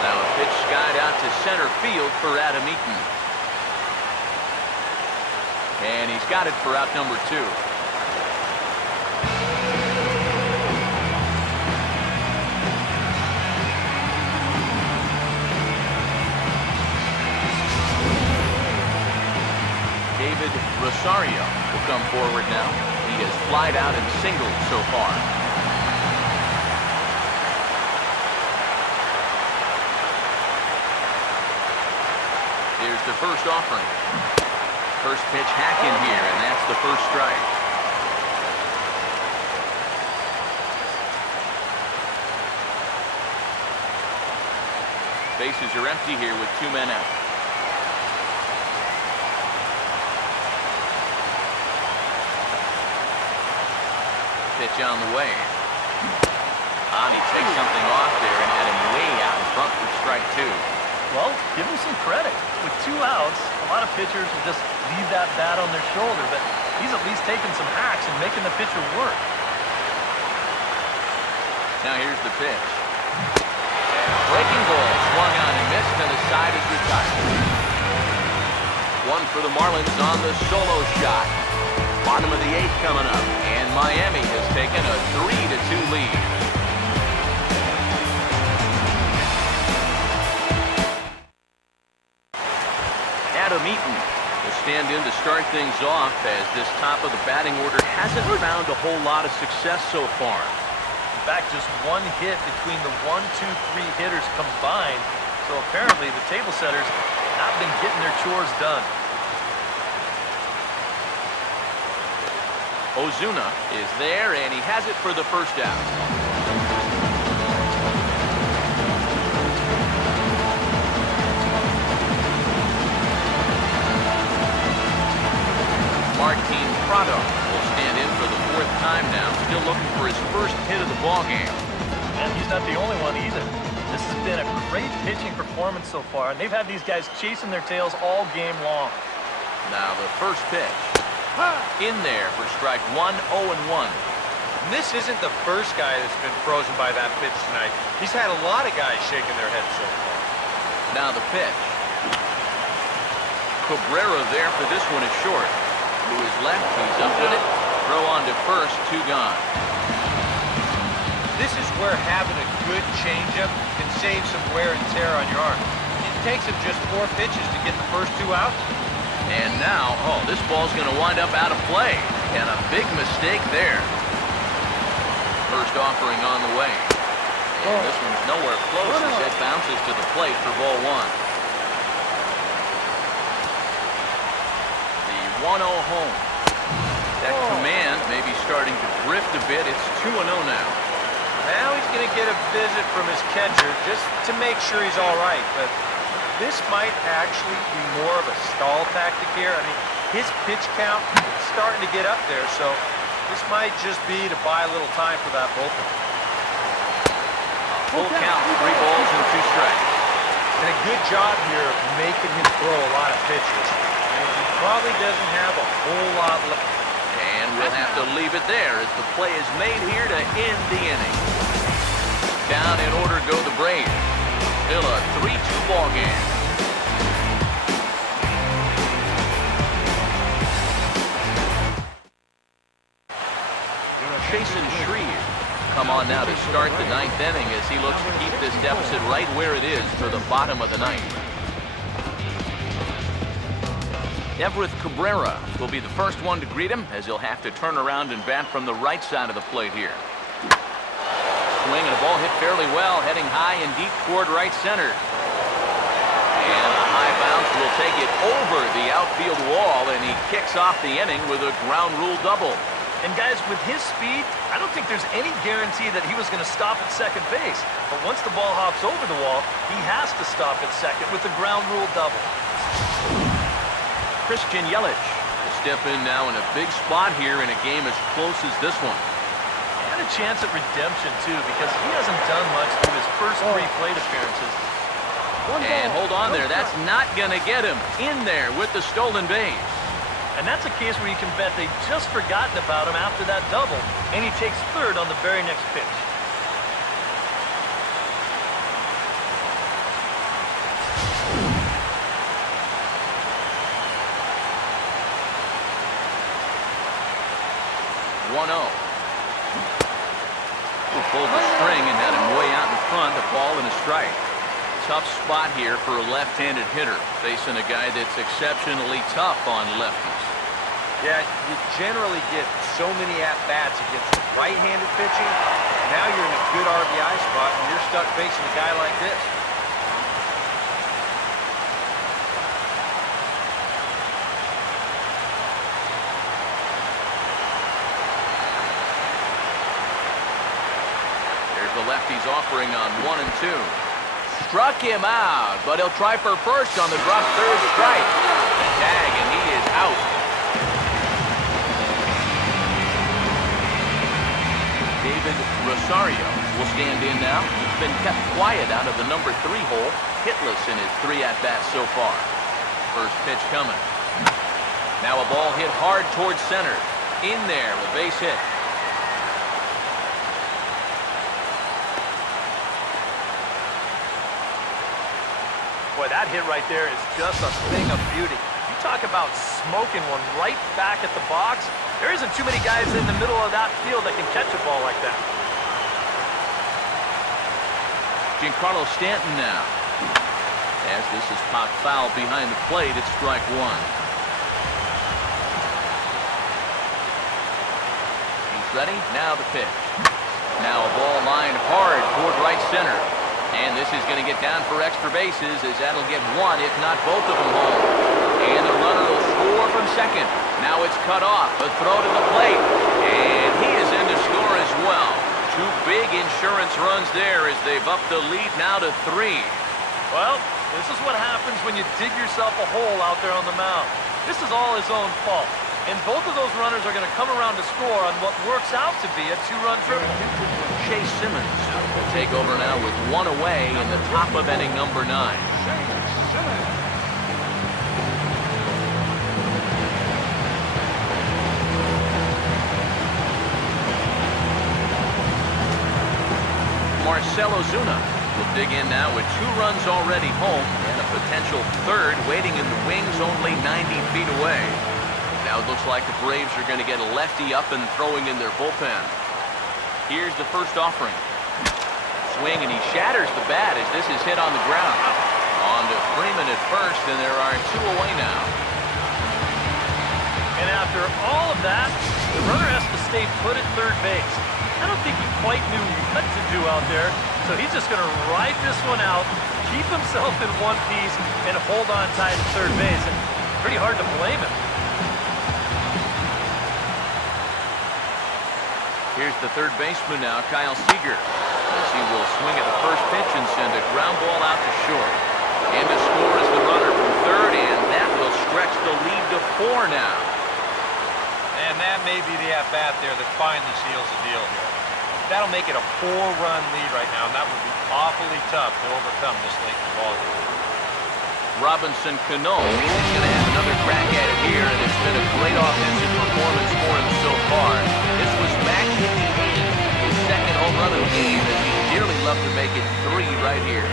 Now a pitch skied out to center field for Adam Eaton. And he's got it for out number 2. David Rosario will come forward now. He has flied out and singled so far. Here's the first offering. First pitch hack in here, and that's the first strike. Bases are empty here with 2 men out. Pitch on the way. He takes something off there and had him way out in front for strike 2. Well, give him some credit. With 2 outs, a lot of pitchers will just leave that bat on their shoulder, but he's at least taking some hacks and making the pitcher work. Now here's the pitch. Breaking ball. swung on and missed, and the side is retired. One for the Marlins on the solo shot. Bottom of the 8th coming up, and Miami has taken a 3-2 lead. Adam Eaton will stand in to start things off, as this top of the batting order hasn't found a whole lot of success so far. In fact, just one hit between the 1, 2, 3 hitters combined. So apparently the table setters not been getting their chores done. Ozuna is there, and he has it for the first out. Martin Prado will stand in for the 4th time now, still looking for his first hit of the ballgame. And he's not the only one either. This has been a great pitching performance so far, and they've had these guys chasing their tails all game long. Now the first pitch. In there for strike 1, 0-1. This isn't the first guy that's been frozen by that pitch tonight. He's had a lot of guys shaking their heads so far. Now the pitch. Cabrera there for this one is short. To his left, he's up with it. Throw on to first, 2 gone. This is where having a good changeup can save some wear and tear on your arm. It takes him just 4 pitches to get the first 2 outs. And now, this ball's going to wind up out of play. And a big mistake there. First offering on the way. And this one's nowhere close as it bounces to the plate for ball 1. The 1-0 home. That command may be starting to drift a bit. It's 2-0 now. Now he's going to get a visit from his catcher just to make sure he's all right. But this might actually be more of a stall tactic here. I mean, his pitch count is starting to get up there, so this might just be to buy a little time for that bullpen. Full count, 3 balls and 2 strikes. And a good job here of making him throw a lot of pitches. And he probably doesn't have a whole lot left. And we'll have to leave it there as the play is made here to end the inning. Down in order go the Braves. Still a 3-2 ball game. Chasen Shreve come on now to start the 9th inning as he looks to keep this deficit right where it is for the bottom of the 9th. Everett Cabrera will be the first one to greet him as he'll have to turn around and bat from the right side of the plate here. Swing and a ball hit fairly well, heading high and deep toward right center. And a high bounce will take it over the outfield wall, and he kicks off the inning with a ground rule double. And guys, with his speed, I don't think there's any guarantee that he was going to stop at second base. But once the ball hops over the wall, he has to stop at second with the ground rule double. Christian Yelich will step in now in a big spot here in a game as close as this one. And a chance at redemption, too, because he hasn't done much through his first 3 plate appearances. And hold on there. That's not going to get him in there with the stolen base. And that's a case where you can bet they've just forgotten about him after that double, and he takes third on the very next pitch. Who pulled the string and had him way out in front, a ball and a strike. Tough spot here for a left-handed hitter, facing a guy that's exceptionally tough on lefties. Yeah, you generally get so many at-bats against right-handed pitching. Now you're in a good RBI spot, and you're stuck facing a guy like this. There's the lefty's offering on 1 and 2. Struck him out, but he'll try for first on the drop third strike. The tag, and he is out. David Rosario will stand in now. He's been kept quiet out of the number 3 hole, hitless in his 3 at-bats so far. First pitch coming. Now a ball hit hard towards center. In there, a base hit. Boy, that hit right there is just a thing of beauty. You talk about smoking one right back at the box. There isn't too many guys in the middle of that field that can catch a ball like that. Giancarlo Stanton now. As this is popped foul behind the plate, it's strike one. He's ready. Now the pitch. Now a ball lined hard toward right center. And this is going to get down for extra bases as that'll get one, if not both of them home. And the runner will score from second. Now it's cut off. A throw to the plate. And he is in to score as well. Two big insurance runs there as they've upped the lead now to 3. Well, this is what happens when you dig yourself a hole out there on the mound. This is all his own fault. And both of those runners are going to come around to score on what works out to be a 2-run triple. Chase Simmons will take over now with 1 away in the top of inning number 9. Marcell Ozuna will dig in now with 2 runs already home and a potential third waiting in the wings only 90 feet away. Now it looks like the Braves are going to get a lefty up and throwing in their bullpen. Here's the first offering. Swing, and he shatters the bat as this is hit on the ground. On to Freeman at first, and there are 2 away now. And after all of that, the runner has to stay put at third base. I don't think he quite knew what to do out there, so he's just going to ride this one out, keep himself in one piece, and hold on tight at third base. And pretty hard to blame him. Here's the third baseman now, Kyle Seager. As he will swing at the first pitch and send a ground ball out to short. And to score is the runner from third, and that will stretch the lead to 4 now. And that may be the at-bat there that finally seals the deal here. That'll make it a 4-run lead right now, and that would be awfully tough to overcome this late in the ballgame. Robinson Cano is going to have another crack at it here, and it's been a great offensive performance for him so far. This was back in the 8th, his second home run of the game, and he'd dearly love to make it 3 right here.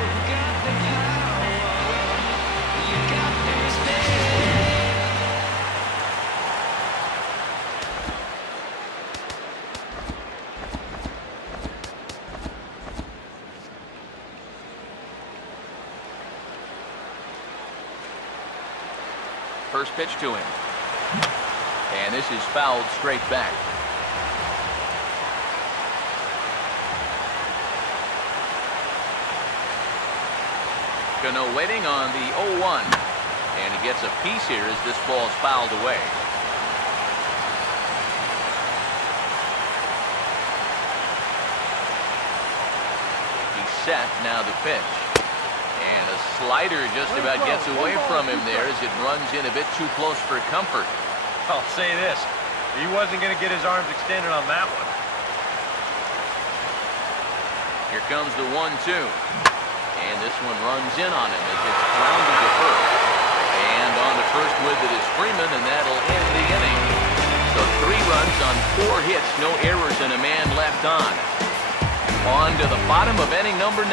First pitch to him. And this is fouled straight back. Cano waiting on the 0-1. And he gets a piece here as this ball is fouled away. He's set, now the pitch. And a slider just about gets away from him there as it runs in a bit too close for comfort. I'll say this. He wasn't going to get his arms extended on that one. Here comes the 1-2. And this one runs in on him as it's grounded to first. And on to first with it is Freeman, and that'll end the inning. So 3 runs on 4 hits, no errors, and a man left on. On to the bottom of inning number 9.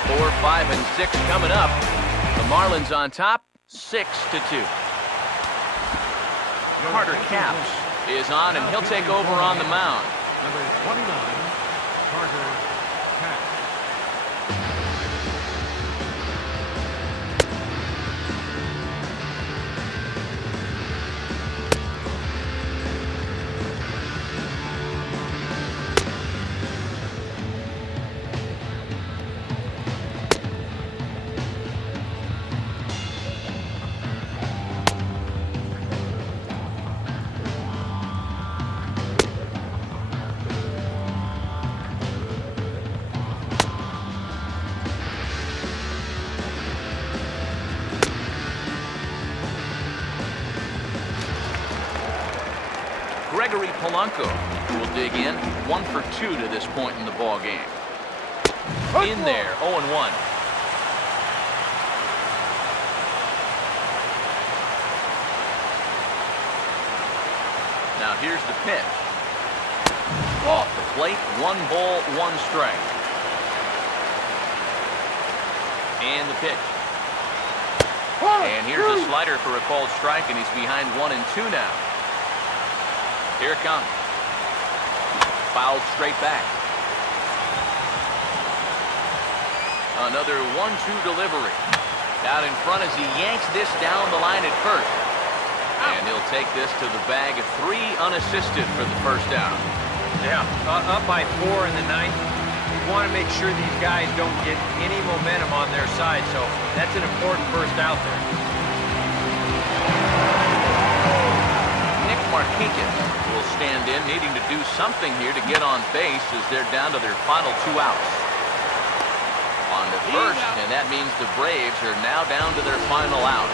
4, 5, and 6 coming up. The Marlins on top, 6-2. Carter Capps is on, and he'll take over on the mound. Number 29, Carter Capps. Gregory Polanco will dig in. 1 for 2 to this point in the ball game. In there, 0-1. Now here's the pitch. Off the plate, 1 ball, 1 strike. And the pitch. And here's a slider for a called strike, and he's behind 1-2 now. Here it comes. Fouled straight back. Another 1-2 delivery. Out in front as he yanks this down the line at first. And he'll take this to the bag at 3 unassisted for the first out. Yeah, up by 4 in the ninth. You want to make sure these guys don't get any momentum on their side, so that's an important first out there. Nick Markakis will stand in, needing to do something here to get on base as they're down to their final 2 outs. On the first, and that means the Braves are now down to their final out.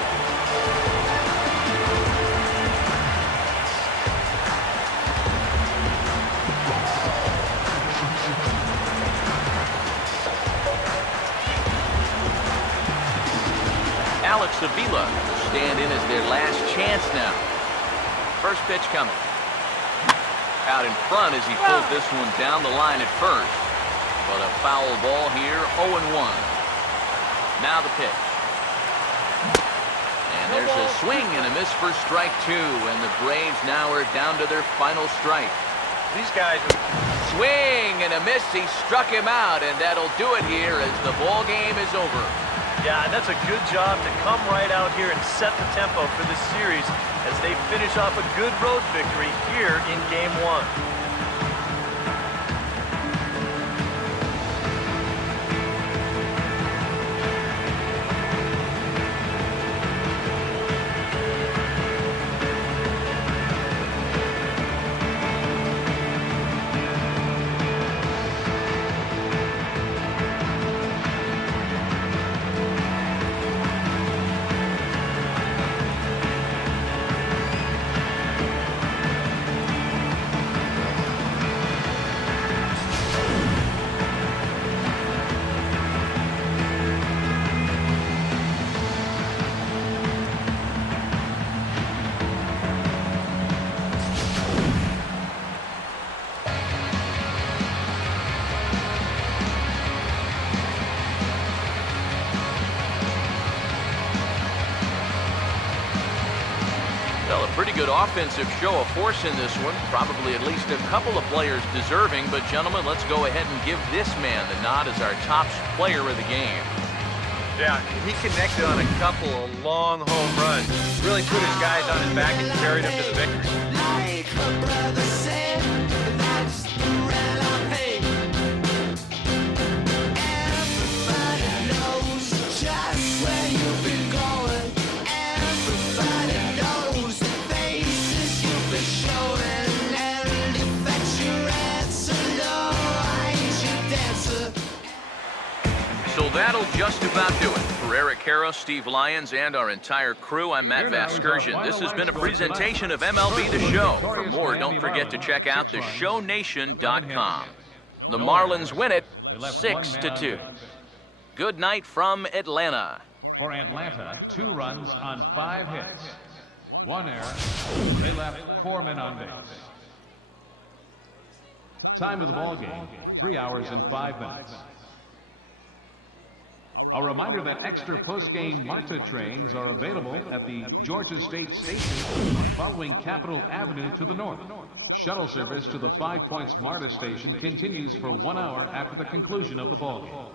Alex Avila will stand in as their last chance now. First pitch coming. Out in front as he pulls this one down the line at first. But a foul ball here, 0-1. Now the pitch. And there's a swing and a miss for strike 2, and the Braves now are down to their final strike. These guys... Swing and a miss, he struck him out, and that'll do it here as the ball game is over. Yeah, and that's a good job to come right out here and set the tempo for this series as they finish off a good road victory here in Game 1. Well, a pretty good offensive show of force in this one. Probably at least a couple of players deserving. But, gentlemen, let's go ahead and give this man the nod as our top player of the game. Yeah, he connected on a couple of long home runs. Really put his guys on his back and carried them to the victory. Like my brother said, that's the real thing. Everybody knows just where you've been going. Everybody knows the faces you've been showing. And if that's your answer, no, I ain't your dancer. So that'll just about do it. For Eric Harris, Steve Lyons, and our entire crew, I'm Matt Vasgersian. This has been a presentation of MLB The Show. For more, don't forget to check out theshownation.com. The Marlins win it 6-2. Good night from Atlanta. For Atlanta, 2 runs on 5 hits. 1 error. They left 4 men on base. Time of the ball game, 3 hours and 5 minutes. A reminder that extra post-game MARTA trains are available at the Georgia State Station following Capitol Avenue to the north. Shuttle service to the 5 Points MARTA station continues for 1 hour after the conclusion of the ballgame.